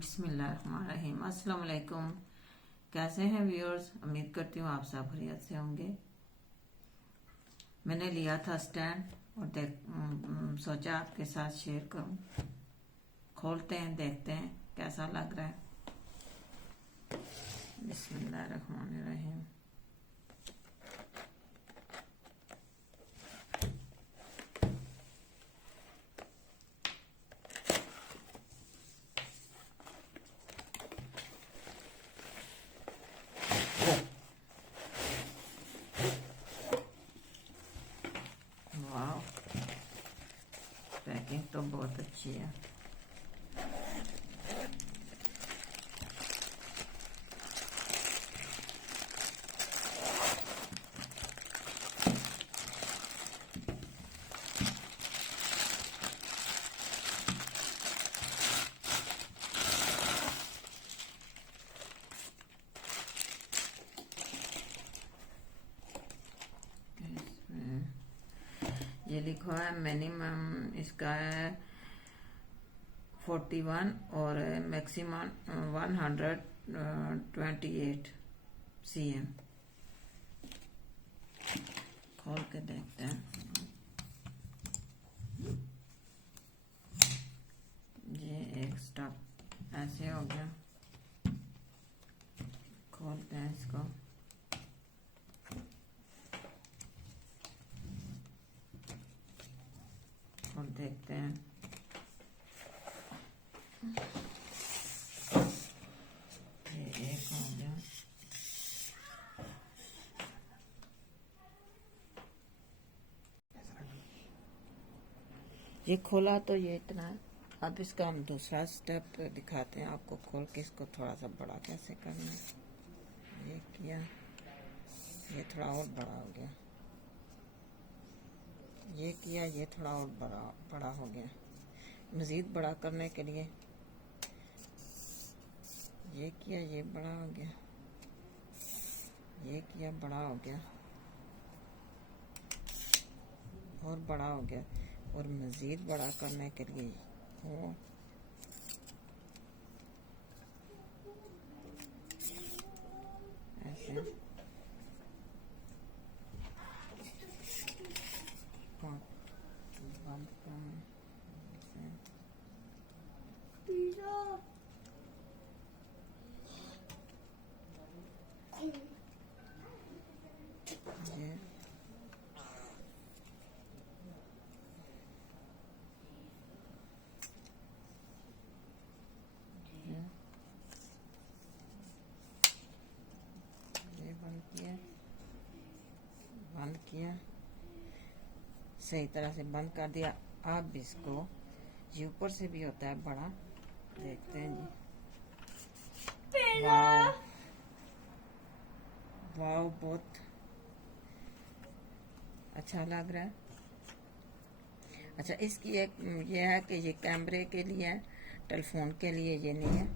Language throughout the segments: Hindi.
बिस्मिल्लाहिर्रहमानिर्रहीम। अस्सलाम वालेकुम। कैसे हैं व्यूअर्स? उम्मीद करती हूँ आप सब खैरियत से होंगे। मैंने लिया था स्टैंड और सोचा आपके साथ शेयर करूं। खोलते हैं, देखते हैं कैसा लग रहा है। बिस्मिल्लाहिर्रहमानिर्रहीम। वाह, पैकिंग तो बहुत अच्छी है। ये लिखा है मिनिमम इसका है 41 और मैक्सिमम 128 cm। खोल के देखते हैं। ये एक स्टफ ऐसे हो गया। खोलते हैं इसको। और देखते हैं। ये एक हो गया। ये खोला तो ये इतना है। अब इसका हम दूसरा स्टेप दिखाते हैं आपको। खोल के इसको थोड़ा सा बड़ा कैसे करना है। ये किया, ये थोड़ा और बड़ा हो गया। ये किया, ये थोड़ा और बड़ा हो गया। मज़ीद बड़ा करने के लिए ये किया, ये बड़ा हो गया। ये किया, बड़ा हो गया और बड़ा हो गया। और मज़ीद बड़ा करने के लिए वो ऐसे बंद करना। ये बंद किया, सही तरह से बंद कर दिया। अब इसको ये ऊपर से भी होता है बड़ा, देखते हैं जी। वाह वाह, बहुत अच्छा लग रहा है। अच्छा, इसकी एक ये है कि ये कैमरे के लिए है, टेलीफोन के लिए ये नहीं है।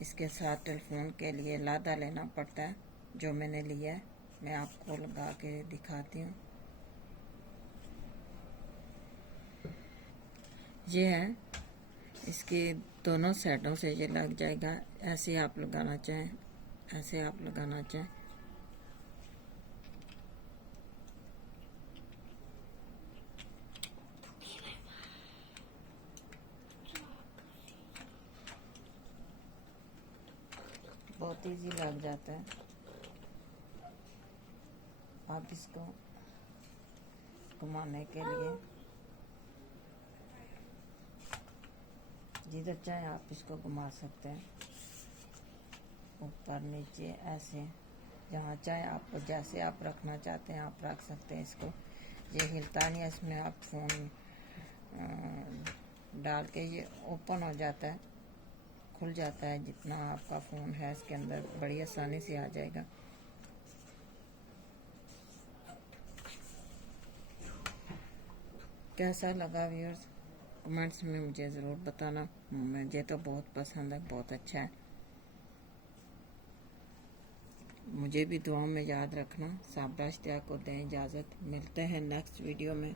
इसके साथ टेलीफोन के लिए लादा लेना पड़ता है, जो मैंने लिया है। मैं आपको लगा के दिखाती हूँ। ये है, इसके दोनों साइडों से ये लग जाएगा। ऐसे आप लगाना चाहें, ऐसे आप लगाना चाहें। बहुत इजी लग जाता है। आप इसको घुमाने के लिए जिधर चाहे आप इसको घुमा सकते हैं, ऊपर नीचे ऐसे, जहाँ चाहे आप, जैसे आप रखना चाहते हैं आप रख सकते हैं इसको। ये हिलता नहीं है, इसमें आप फ़ोन डाल के ये ओपन हो जाता है, खुल जाता है। जितना आपका फ़ोन है इसके अंदर बड़ी आसानी से आ जाएगा। कैसा लगा व्यूअर्स? कमेंट्स में मुझे ज़रूर बताना। मुझे तो बहुत पसंद है, बहुत अच्छा है। मुझे भी दुआ में याद रखना। साबरा इश्तियाक को दें इजाज़त। मिलते हैं नेक्स्ट वीडियो में।